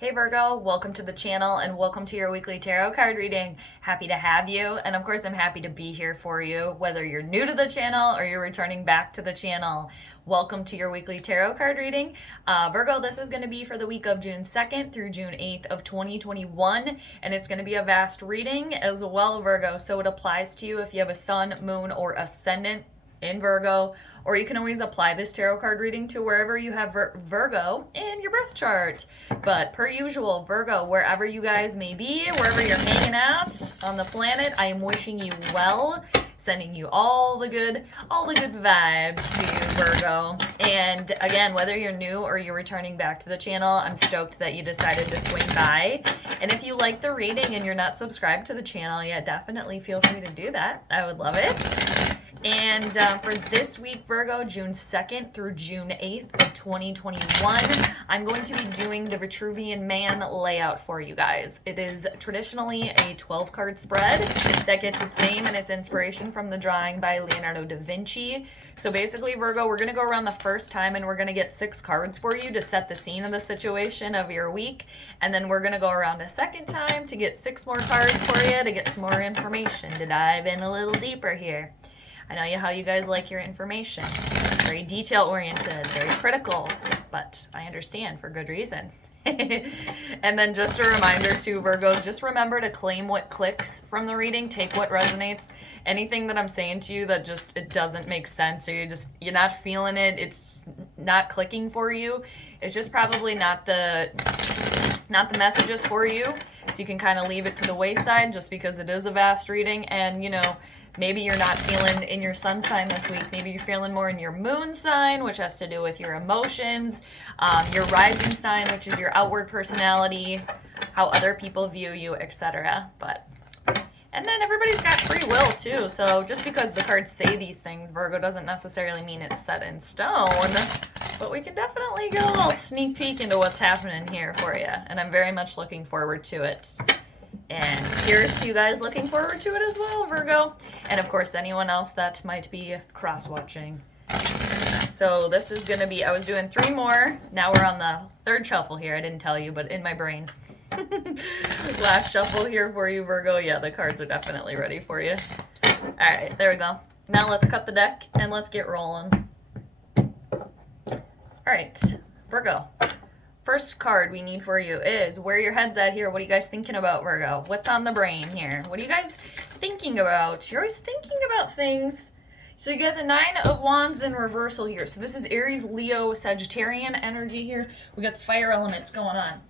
Hey Virgo, welcome to the channel and welcome to your weekly tarot card reading. Happy to have you, and of course I'm happy to be here for you, whether you're new to the channel or you're returning back to the channel. Welcome to your weekly tarot card reading. Virgo, this is going to be for the week of June 2nd through June 8th of 2021, and it's going to be a vast reading as well, Virgo, so it applies to you if you have a sun, moon, or ascendant in Virgo, or you can always apply this tarot card reading to wherever you have Virgo in your birth chart. But per usual, Virgo, wherever you guys may be, wherever you're hanging out on the planet, I am wishing you well, sending you all the good vibes to you, Virgo. And again, whether you're new or you're returning back to the channel, I'm stoked that you decided to swing by. And if you like the reading and you're not subscribed to the channel yet, definitely feel free to do that. I would love it. And for this week, Virgo, June 2nd through June 8th of 2021, I'm going to be doing the Vitruvian Man layout for you guys. It is traditionally a 12-card spread that gets its name and its inspiration from the drawing by Leonardo da Vinci. So basically, Virgo, we're going to go around the first time and we're going to get 6 cards for you to set the scene of the situation of your week. And then we're going to go around a second time to get 6 more cards for you to get some more information, to dive in a little deeper here. I know how you guys like your information. Very detail-oriented, very critical, but I understand for good reason. And then just a reminder too, Virgo, just remember to claim what clicks from the reading, take what resonates. Anything that I'm saying to you that just, it doesn't make sense, or you're not feeling it, it's not clicking for you, it's just probably not the messages for you. So you can kind of leave it to the wayside just because it is a vast reading. And maybe you're not feeling in your sun sign this week. Maybe you're feeling more in your moon sign, which has to do with your emotions, your rising sign, which is your outward personality, how other people view you, etc. And then everybody's got free will too. So just because the cards say these things, Virgo, doesn't necessarily mean it's set in stone. But we can definitely get a little sneak peek into what's happening here for you. And I'm very much looking forward to it. And here's to you guys looking forward to it as well, Virgo. And of course, anyone else that might be cross-watching. So this is going to be, I was doing 3 more. Now we're on the 3rd shuffle here. I didn't tell you, but in my brain. Last shuffle here for you, Virgo. Yeah, the cards are definitely ready for you. All right, there we go. Now let's cut the deck and let's get rolling. All right, Virgo. First card we need for you is where your head's at here. What are you guys thinking about, Virgo? What's on the brain here? What are you guys thinking about? You're always thinking about things. So you get the 9 of Wands in reversal here. So this is Aries, Leo, Sagittarian energy here. We got the fire elements going on.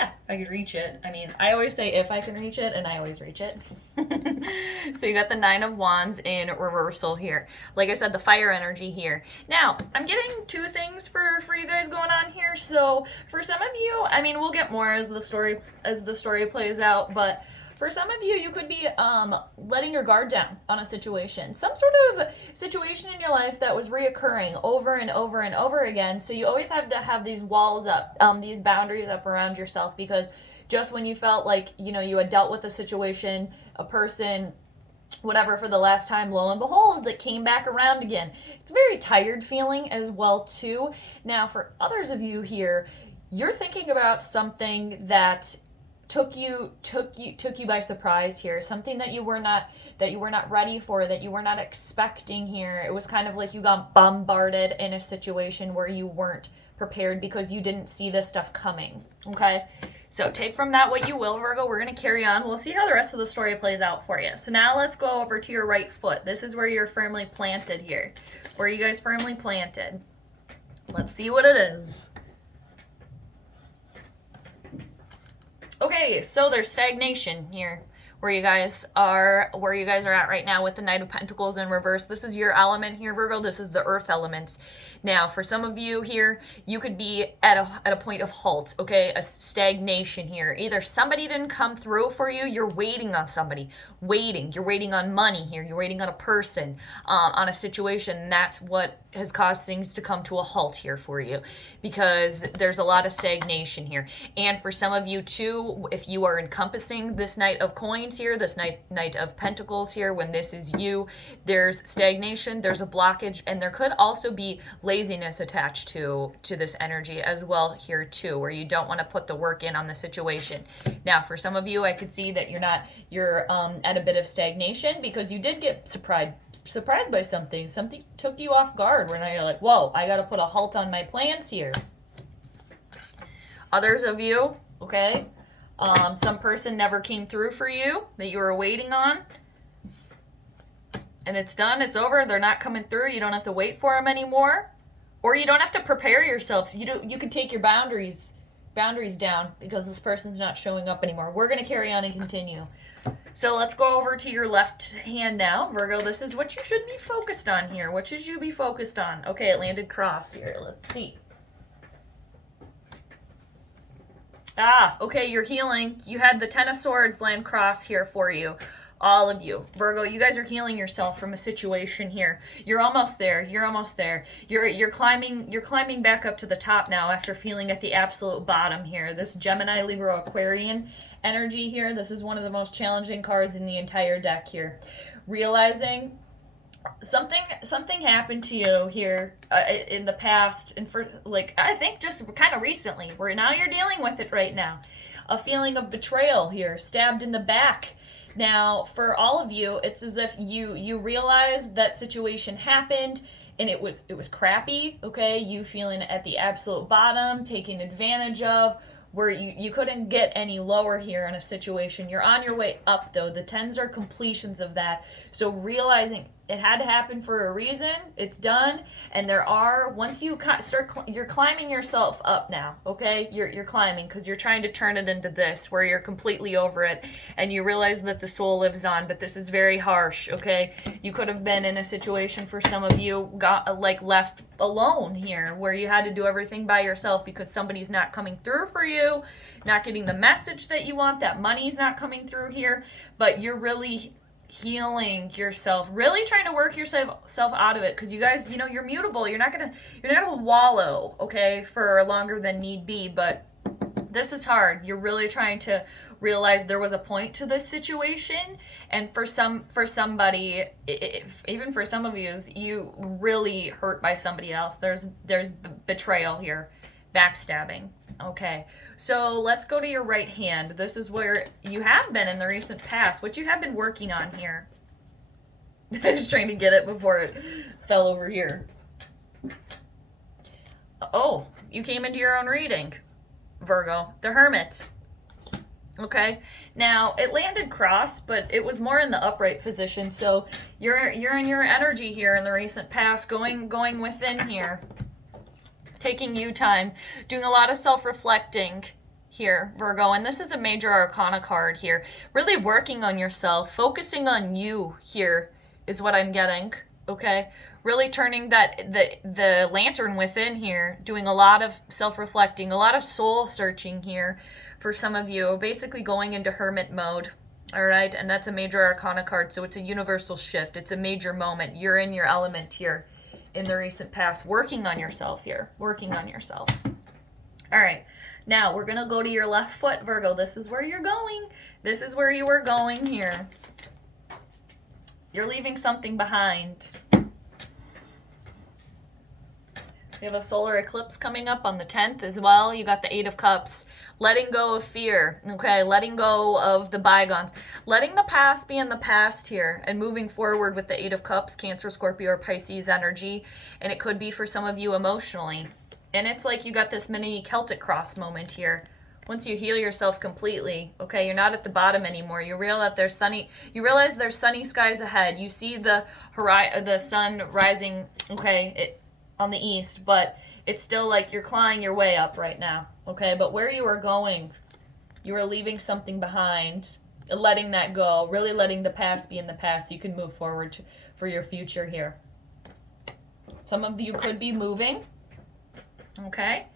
If I could reach it. I mean, I always say if I can reach it, and I always reach it. So you got the 9 of Wands in reversal here. Like I said, the fire energy here. Now, I'm getting 2 things for you guys going on here. So for some of you, I mean, we'll get more as the story plays out, but for some of you, you could be letting your guard down on a situation. Some sort of situation in your life that was reoccurring over and over and over again. So you always have to have these walls up, these boundaries up around yourself, because just when you felt like, you had dealt with a situation, a person, whatever, for the last time, lo and behold, it came back around again. It's a very tired feeling as well, too. Now, for others of you here, you're thinking about something that took you by surprise here, something that you were not ready for, that you were not expecting here. It was kind of like you got bombarded in a situation where you weren't prepared because you didn't see this stuff coming. Okay, so take from that what you will, Virgo. We're going to carry on. We'll see how the rest of the story plays out for you. So now let's go over to your right foot. This is where you're firmly planted here. Where are you guys firmly planted? Let's see what it is. Okay, so there's stagnation here where you guys are at right now with the Knight of Pentacles in reverse. This is your element here, Virgo. This is the earth elements. Now, for some of you here, you could be at a point of halt, okay? A stagnation here. Either somebody didn't come through for you, you're waiting on somebody. You're waiting on money here. You're waiting on a person, on a situation. That's what has caused things to come to a halt here for you, because there's a lot of stagnation here. And for some of you too, if you are encompassing this Knight of Coins, coins here, this nice Knight of Pentacles here, when this is you, there's stagnation, there's a blockage, and there could also be laziness attached to this energy as well here too, where you don't want to put the work in on the situation. Now, for some of you, I could see that you're at a bit of stagnation because you did get surprised by something. Something took you off guard where now you're like, whoa, I got to put a halt on my plans here. Others of you, okay, some person never came through for you that you were waiting on, and it's done, it's over, they're not coming through, you don't have to wait for them anymore, or you don't have to prepare yourself. You could take your boundaries down because this person's not showing up anymore. We're going to carry on and continue. So let's go over to your left hand now, Virgo. This is what you should be focused on here. What should you be focused on? Okay, it landed cross here. Let's see. Okay, you're healing. You had the Ten of Swords land cross here for you. All of you. Virgo, you guys are healing yourself from a situation here. You're almost there. You're almost there. You're climbing back up to the top now after feeling at the absolute bottom here. This Gemini, Libra, Aquarian energy here. This is one of the most challenging cards in the entire deck here. Realizing something happened to you here in the past, and for I think just kind of recently, where now you're dealing with it right now. A feeling of betrayal here, stabbed in the back. Now, for all of you, it's as if you realize that situation happened and it was crappy, okay? You feeling at the absolute bottom, taken advantage of, where you couldn't get any lower here in a situation. You're on your way up, though. The tens are completions of that. So realizing it had to happen for a reason, it's done, and once you you're climbing yourself up now, okay? You're climbing because you're trying to turn it into this, where you're completely over it, and you realize that the soul lives on, but this is very harsh, okay? You could have been in a situation, for some of you, got left alone here, where you had to do everything by yourself because somebody's not coming through for you, not getting the message that you want, that money's not coming through here, but you're really healing yourself, really trying to work yourself out of it, because you guys, you're mutable. You're not gonna wallow, okay, for longer than need be, but this is hard. You're really trying to realize there was a point to this situation, and for somebody, even for some of you really hurt by somebody else. There's betrayal here, backstabbing. Okay, so let's go to your right hand. This is where you have been in the recent past, what you have been working on here. I was trying to get it before it fell over here. Oh, you came into your own reading, Virgo, the Hermit. Okay, now it landed cross, but it was more in the upright position, so you're in your energy here in the recent past, going within here. Taking you time, doing a lot of self-reflecting here, Virgo. And this is a major arcana card here. Really working on yourself, focusing on you here is what I'm getting, okay? Really turning the lantern within here, doing a lot of self-reflecting, a lot of soul searching here for some of you, basically going into hermit mode. All right, and that's a major arcana card, so it's a universal shift. It's a major moment. You're in your element here. In the recent past, working on yourself here, working on yourself. All right, now we're gonna go to your left foot, Virgo. This is where you're going. This is where you were going here. You're leaving something behind. We have a solar eclipse coming up on the 10th as well. You got the 8 of Cups. Letting go of fear, okay? Letting go of the bygones. Letting the past be in the past here and moving forward with the 8 of Cups, Cancer, Scorpio, or Pisces energy. And it could be for some of you emotionally. And it's like you got this mini Celtic cross moment here. Once you heal yourself completely, okay, you're not at the bottom anymore. You realize there's sunny skies ahead. You see the sun rising, okay, on the east, but it's still like you're clawing your way up right now, okay? But where you are going, you are leaving something behind, letting that go, really letting the past be in the past so you can move forward for your future here. Some of you could be moving, okay?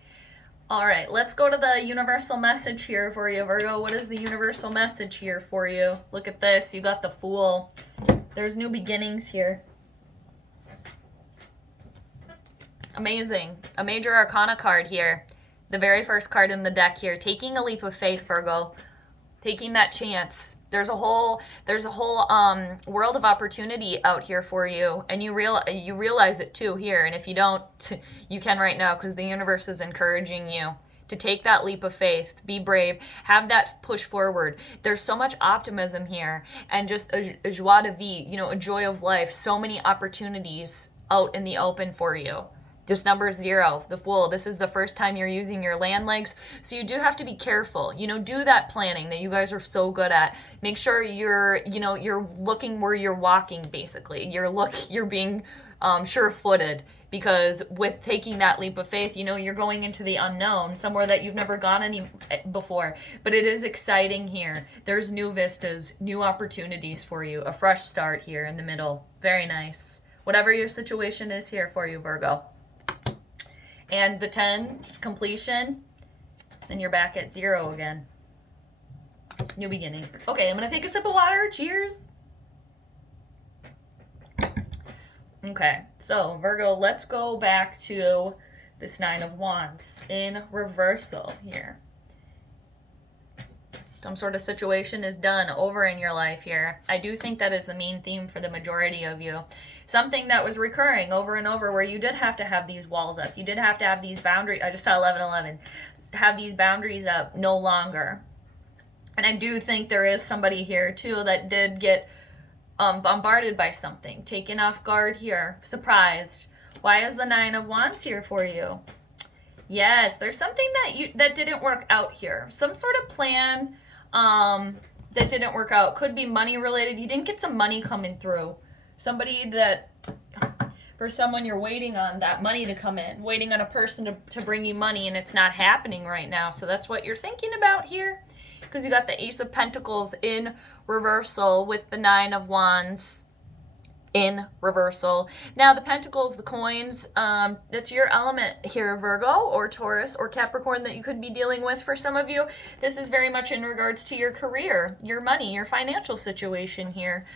All right, let's go to the universal message here for you, Virgo. What is the universal message here for you? Look at this. You got the Fool. There's new beginnings here. Amazing. A major arcana card here. The very first card in the deck here. Taking a leap of faith, Virgo. taking that chance. There's a whole world of opportunity out here for you, and you realize it too here. And if you don't, you can right now, because the universe is encouraging you to take that leap of faith, be brave, have that push forward. There's so much optimism here, and just a joie de vivre, a joy of life. So many opportunities out in the open for you. This number is 0, the Fool. This is the first time you're using your land legs, so you do have to be careful. Do that planning that you guys are so good at. Make sure you're looking where you're walking, basically. You're being sure-footed, because with taking that leap of faith, you're going into the unknown, somewhere that you've never gone any before. But it is exciting here. There's new vistas, new opportunities for you, a fresh start here in the middle. Very nice. Whatever your situation is here for you, Virgo. And the 10, completion, then you're back at 0 again. New beginning. Okay, I'm going to take a sip of water. Cheers. Okay, so Virgo, let's go back to this 9 of Wands in reversal here. Some sort of situation is done over in your life here. I do think that is the main theme for the majority of you. Something that was recurring over and over, where you did have to have these walls up. You did have to have these boundaries. I just saw 1111. Have these boundaries up no longer. And I do think there is somebody here too that did get bombarded by something, taken off guard here, surprised. Why is the 9 of Wands here for you? Yes, there's something that didn't work out here. Some sort of plan that didn't work out. Could be money related. You didn't get some money coming through. Somebody that, for someone you're waiting on that money to come in, waiting on a person to bring you money, and it's not happening right now. So that's what you're thinking about here, because you got the Ace of Pentacles in reversal with the 9 of Wands in reversal. Now the Pentacles, the coins, that's your element here, Virgo or Taurus or Capricorn, that you could be dealing with. For some of you, this is very much in regards to your career, your money, your financial situation here.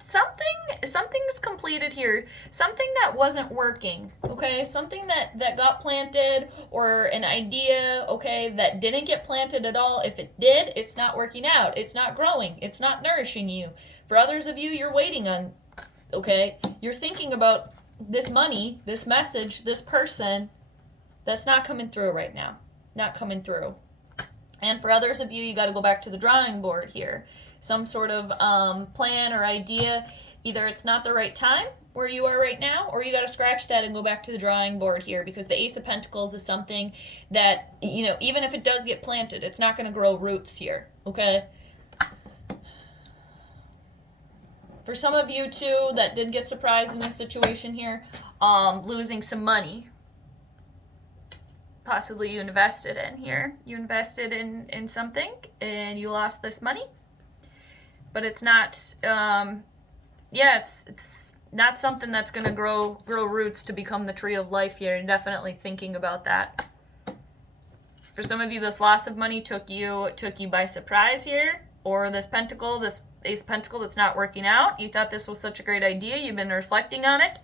Something's completed here. Something that wasn't working, okay? Something that got planted, or an idea, okay, that didn't get planted at all. If it did, it's not working out. It's not growing. It's not nourishing you. For others of you, you're waiting on, okay? You're thinking about this money, this message, this person that's not coming through right now. Not coming through. And for others of you, you got to go back to the drawing board here. Some sort of plan or idea. Either it's not the right time where you are right now, or you got to scratch that and go back to the drawing board here, because the Ace of Pentacles is something that, even if it does get planted, it's not going to grow roots here, okay? For some of you, too, that did get surprised in a situation here, losing some money. Possibly you invested in here. You invested in something, and you lost this money. But it's not, it's not something that's going to grow roots to become the tree of life here. You're definitely thinking about that. For some of you, this loss of money took you by surprise here, or this Pentacle, this Ace Pentacle that's not working out. You thought this was such a great idea. You've been reflecting on it,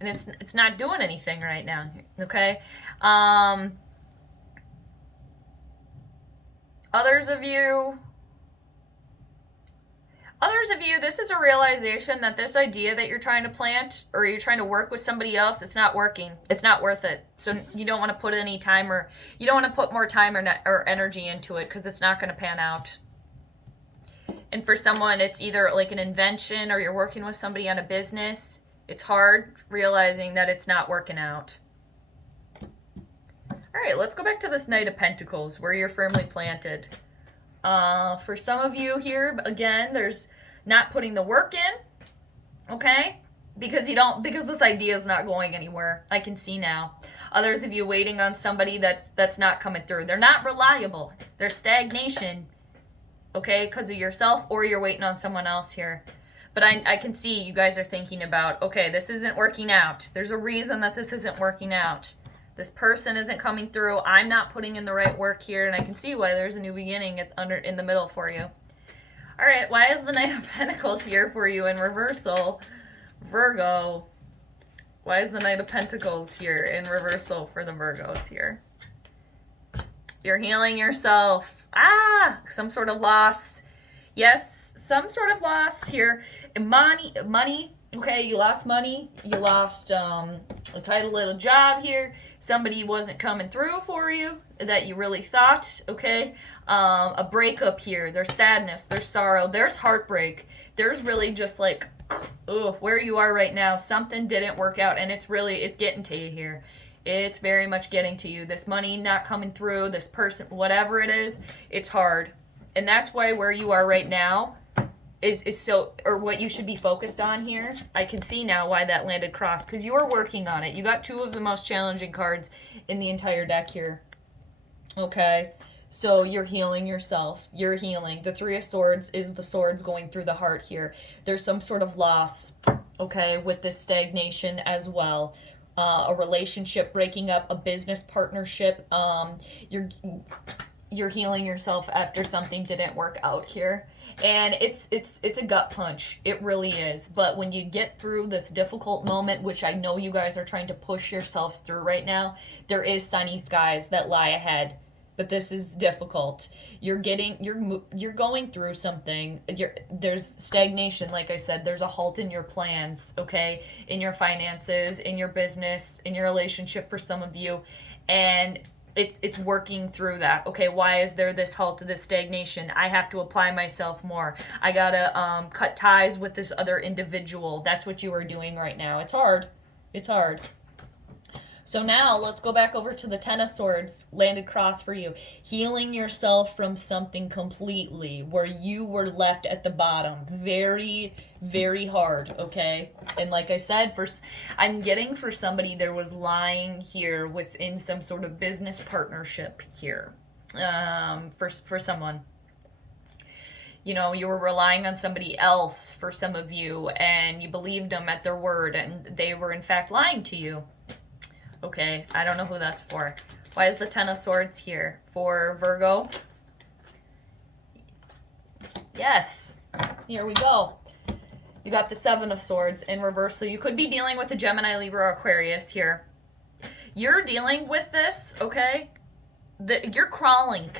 and it's not doing anything right now. Okay. Others of you, this is a realization that this idea that you're trying to plant, or you're trying to work with somebody else, it's not working. It's not worth it. So you don't want to put any time, or you don't want to put more time or energy into it, because it's not going to pan out. And for someone, it's either like an invention, or you're working with somebody on a business. It's hard realizing that it's not working out. All right, let's go back to this Knight of Pentacles, where you're firmly planted. For some of you here, again, there's not putting the work in, okay? Because this idea is not going anywhere. I can see now. Others of you waiting on somebody that's not coming through. They're not reliable. There's stagnation, okay, because of yourself, or you're waiting on someone else here. But I can see you guys are thinking about, okay, this isn't working out. There's a reason that this isn't working out. This person isn't coming through. I'm not putting in the right work here, and I can see why there's a new beginning in the middle for you. All right, why is the Knight of Pentacles here for you in reversal, Virgo? Why is the Knight of Pentacles here in reversal for the Virgos here? You're healing yourself. Some sort of loss. Yes, some sort of loss here. Money. Okay, you lost money. You lost a title at a job here. Somebody wasn't coming through for you that you really thought. Okay, a breakup here. There's sadness. There's sorrow. There's heartbreak. There's really just like, where you are right now. Something didn't work out, and it's getting to you here. It's very much getting to you. This money not coming through, this person, whatever it is, it's hard. And that's why where you are right now is so, or what you should be focused on here. I can see now why that landed cross, because you are working on it. You got two of the most challenging cards in the entire deck here. Okay, so you're healing yourself. You're healing. The Three of Swords is the swords going through the heart here. There's some sort of loss, okay, with this stagnation as well. A relationship breaking up, a business partnership. You're healing yourself after something didn't work out here, and it's a gut punch. It really is. But when you get through this difficult moment, which I know you guys are trying to push yourselves through right now, there is sunny skies that lie ahead. But this is difficult. You're going through something. There's stagnation, like I said. There's a halt in your plans, okay? In your finances, in your business, in your relationship for some of you. And it's working through that. Okay, why is there this halt to this stagnation? I have to apply myself more. I gotta cut ties with this other individual. That's what you are doing right now. It's hard. It's hard. So now let's go back over to the Ten of Swords, landed cross for you. Healing yourself from something completely where you were left at the bottom. Very, very hard, okay? And like I said, I'm getting for somebody there was lying here within some sort of business partnership here for someone. You know, you were relying on somebody else for some of you, and you believed them at their word, and they were in fact lying to you. Okay, I don't know who that's for. Why is the Ten of Swords here? For Virgo? Yes. Here we go. You got the Seven of Swords in reverse. So you could be dealing with a Gemini, Libra, Aquarius here. You're dealing with this, okay? You're crawling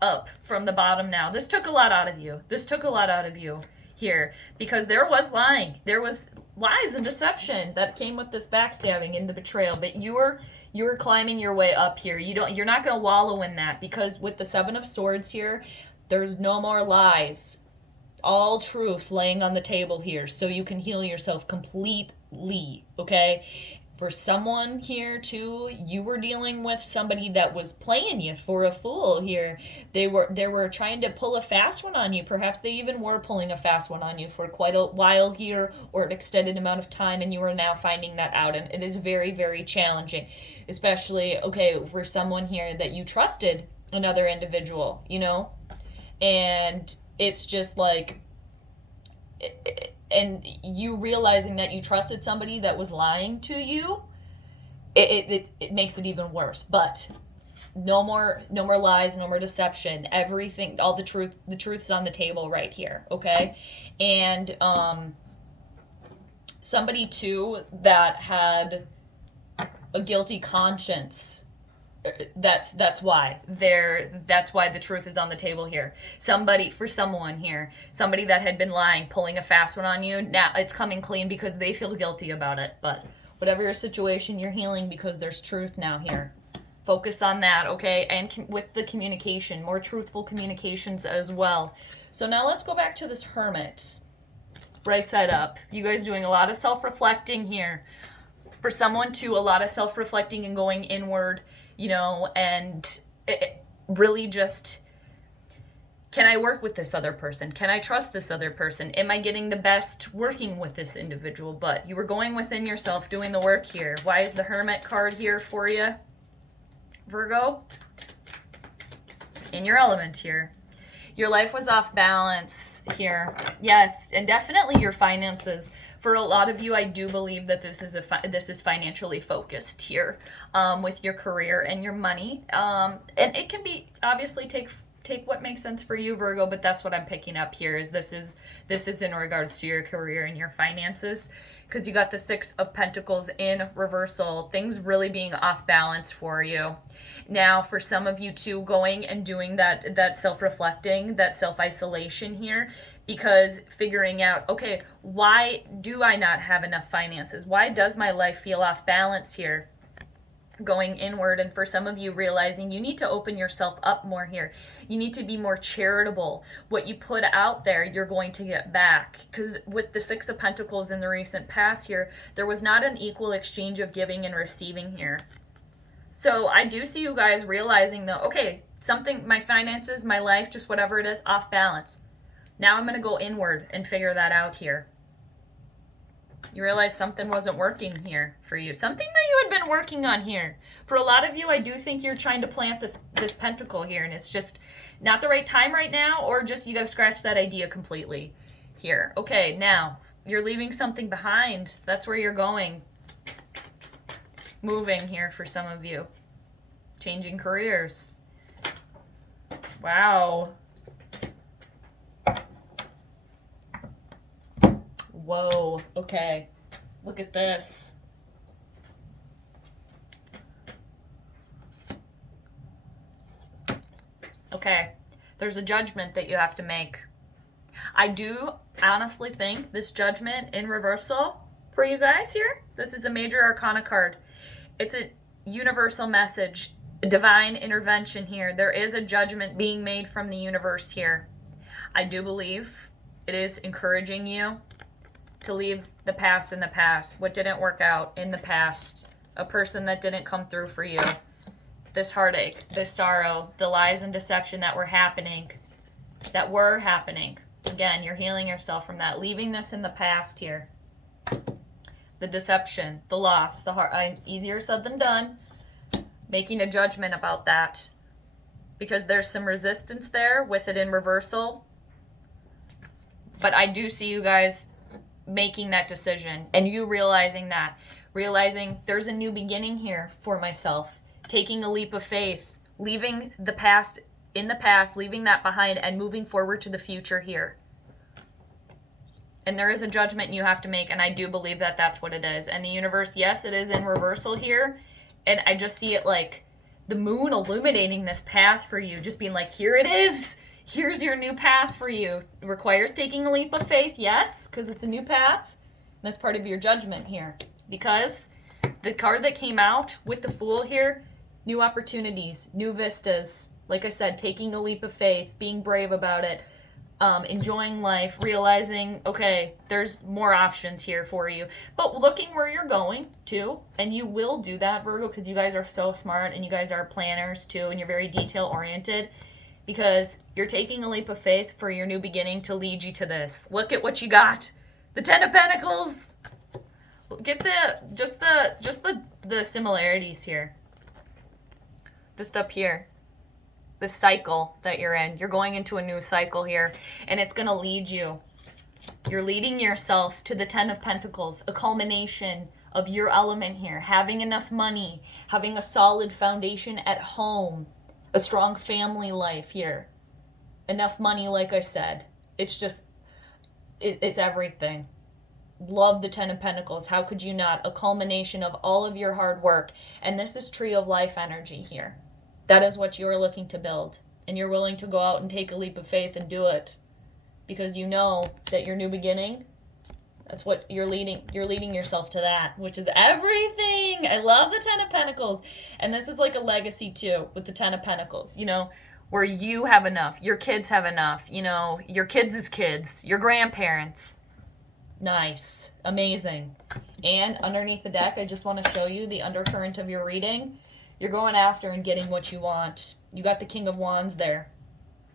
up from the bottom now. This took a lot out of you. This took a lot out of you here, because there was lying. There was lies and deception that came with this backstabbing and the betrayal, but you were climbing your way up here. You're not going to wallow in that, because with the Seven of Swords here, there's no more lies. All truth laying on the table here, so you can heal yourself completely, okay? For someone here too, you were dealing with somebody that was playing you for a fool here. They were trying to pull a fast one on you. Perhaps they even were pulling a fast one on you for quite a while here, or an extended amount of time, and you are now finding that out. And it is very, very challenging, especially, okay, for someone here that you trusted another individual, you know? And it's just like, and you realizing that you trusted somebody that was lying to you, it makes it even worse. But no more lies, no more deception. Everything, all the truth's on the table right here, okay? And somebody too that had a guilty conscience, that's why the truth is on the table here. Somebody that had been lying, pulling a fast one on you, now it's coming clean because they feel guilty about it. But whatever your situation, you're healing because there's truth now here. Focus on that, okay? And with the communication, more truthful communications as well. So now let's go back to this Hermit. Right side up. You guys doing a lot of self-reflecting here. For someone too, a lot of self-reflecting and going inward, you know, and really just, can I work with this other person? Can I trust this other person? Am I getting the best working with this individual? But you were going within yourself, doing the work here. Why is the Hermit card here for you, Virgo? In your element here. Your life was off balance here. Yes, and definitely your finances. For a lot of you, I do believe that this is financially focused here, with your career and your money. And it can be obviously take take what makes sense for you, Virgo, but that's what I'm picking up here. This is in regards to your career and your finances, because you got the Six of Pentacles in reversal. Things really being off balance for you. Now, for some of you too, going and doing that self-reflecting, that self-isolation here, because figuring out, okay, why do I not have enough finances? Why does my life feel off balance here? Going inward, and for some of you realizing you need to open yourself up more here. You need to be more charitable. What you put out there, you're going to get back, because with the Six of Pentacles in the recent past here, there was not an equal exchange of giving and receiving here. So I do see you guys realizing though, okay, something, my finances, my life, just whatever it is, off balance. Now I'm going to go inward and figure that out here. You realize something wasn't working here for you. Something that you had been working on here. For a lot of you, I do think you're trying to plant this pentacle here, and it's just not the right time right now, or just you got to scratch that idea completely here. Okay, now you're leaving something behind. That's where you're going. Moving here for some of you. Changing careers. Wow. Whoa, okay. Look at this. Okay, there's a judgment that you have to make. I do honestly think this judgment in reversal for you guys here, this is a major arcana card. It's a universal message, a divine intervention here. There is a judgment being made from the universe here. I do believe it is encouraging you to leave the past in the past. What didn't work out in the past. A person that didn't come through for you. This heartache, this sorrow, the lies and deception that were happening. Again, you're healing yourself from that. Leaving this in the past here. The deception, the loss, the heart. Easier said than done. Making a judgment about that. Because there's some resistance there with it in reversal. But I do see you guys making that decision, and you realizing there's a new beginning here for myself, taking a leap of faith, leaving the past in the past, leaving that behind, and moving forward to the future here. And there is a judgment you have to make, and I do believe that that's what it is. And the universe, yes, it is in reversal here, and I just see it like the moon illuminating this path for you, just being like, here it is. Here's your new path for you. It requires taking a leap of faith, yes, because it's a new path. And that's part of your judgment here. Because the card that came out with the Fool here, new opportunities, new vistas. Like I said, taking a leap of faith, being brave about it, enjoying life, realizing, okay, there's more options here for you. But looking where you're going, too. And you will do that, Virgo, because you guys are so smart and you guys are planners, too, and you're very detail-oriented. Because you're taking a leap of faith for your new beginning to lead you to this. Look at what you got. The Ten of Pentacles. Get the similarities here. Just up here. The cycle that you're in. You're going into a new cycle here. And it's going to lead you. You're leading yourself to the Ten of Pentacles. A culmination of your element here. Having enough money. Having a solid foundation at home. A strong family life here. Enough money, like I said. It's just, it's everything. Love the Ten of Pentacles. How could you not? A culmination of all of your hard work. And this is Tree of Life energy here. That is what you are looking to build. And you're willing to go out and take a leap of faith and do it. Because you know that your new beginning, that's what you're leading yourself to that, which is everything. I love the Ten of Pentacles. And this is like a legacy too with the Ten of Pentacles, you know, where you have enough, your kids have enough, you know, your kids' kids, your grandparents. Nice. Amazing. And underneath the deck, I just want to show you the undercurrent of your reading. You're going after and getting what you want. You got the King of Wands there.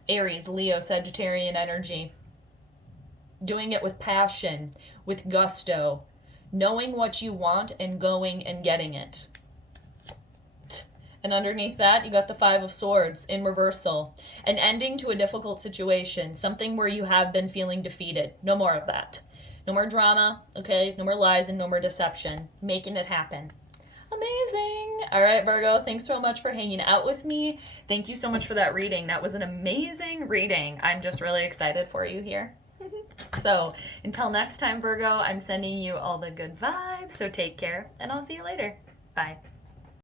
Aries, Leo, Sagittarian energy. Doing it with passion, with gusto, knowing what you want and going and getting it. And underneath that, you got the Five of Swords in reversal. An ending to a difficult situation, something where you have been feeling defeated. No more of that. No more drama, okay? No more lies and no more deception. Making it happen. Amazing. All right, Virgo, thanks so much for hanging out with me. Thank you so much for that reading. That was an amazing reading. I'm just really excited for you here. So until next time, Virgo, I'm sending you all the good vibes. So take care, and I'll see you later. Bye.